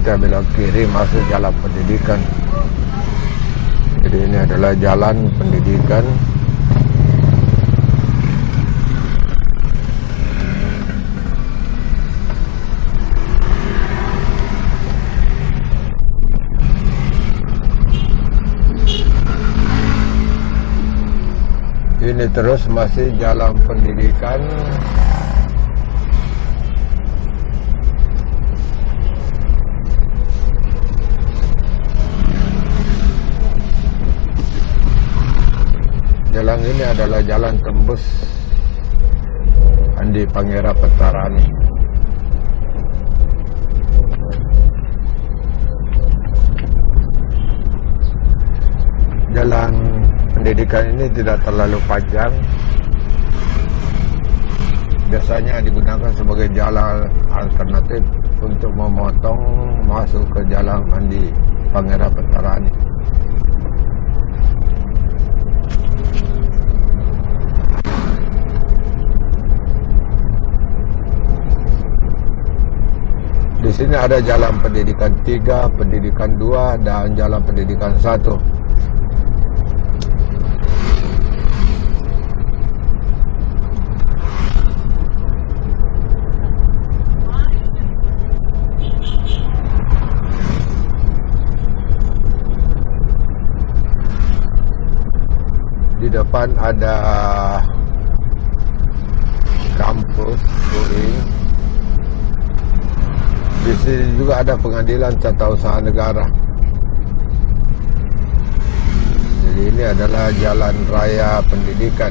kita belok kiri masuk jalan pendidikan. Jadi ini adalah jalan pendidikan. Ini terus masih jalan pendidikan. Jalan ini adalah jalan tembus Andi Pangerap Petarani. Jalan pendidikan ini tidak terlalu panjang. Biasanya digunakan sebagai jalan alternatif untuk memotong masuk ke jalan Andi Pangerap Petarani. Di sini ada jalan pendidikan 3, pendidikan 2, dan jalan pendidikan 1. Di depan ada kampus UI. Di sini juga ada pengadilan tata usaha negara. Jadi ini adalah jalan raya pendidikan.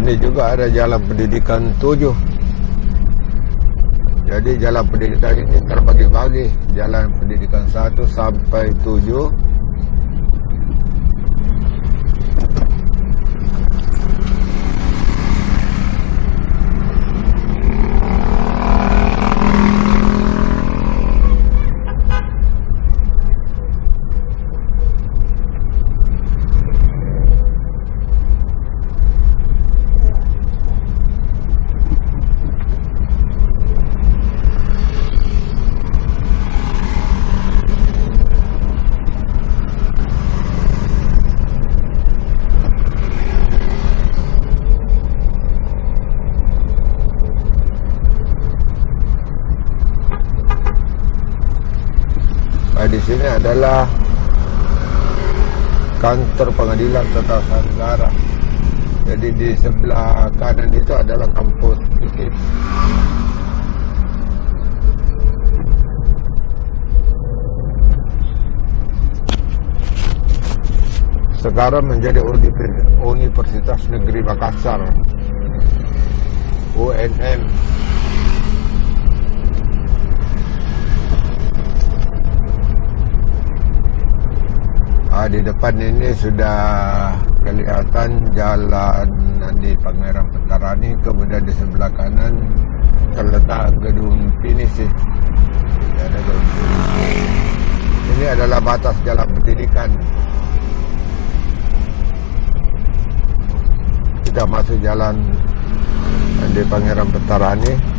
Ini juga ada jalan pendidikan 7. Jadi jalan pendidikan ini terbagi-bagi. Jalan pendidikan 1 sampai 7. Di sini adalah kantor pengadilan tata usaha negara. Jadi di sebelah kanan itu adalah kampus UKIP. Sekarang menjadi Universitas Negeri Makassar, UNM. Di depan ini sudah kelihatan jalan Andi Pangerap Petarani. Kemudian di sebelah kanan terletak gedung Pinisi. Ini adalah batas jalan pendidikan. Kita masuk jalan Andi Pangerap Petarani.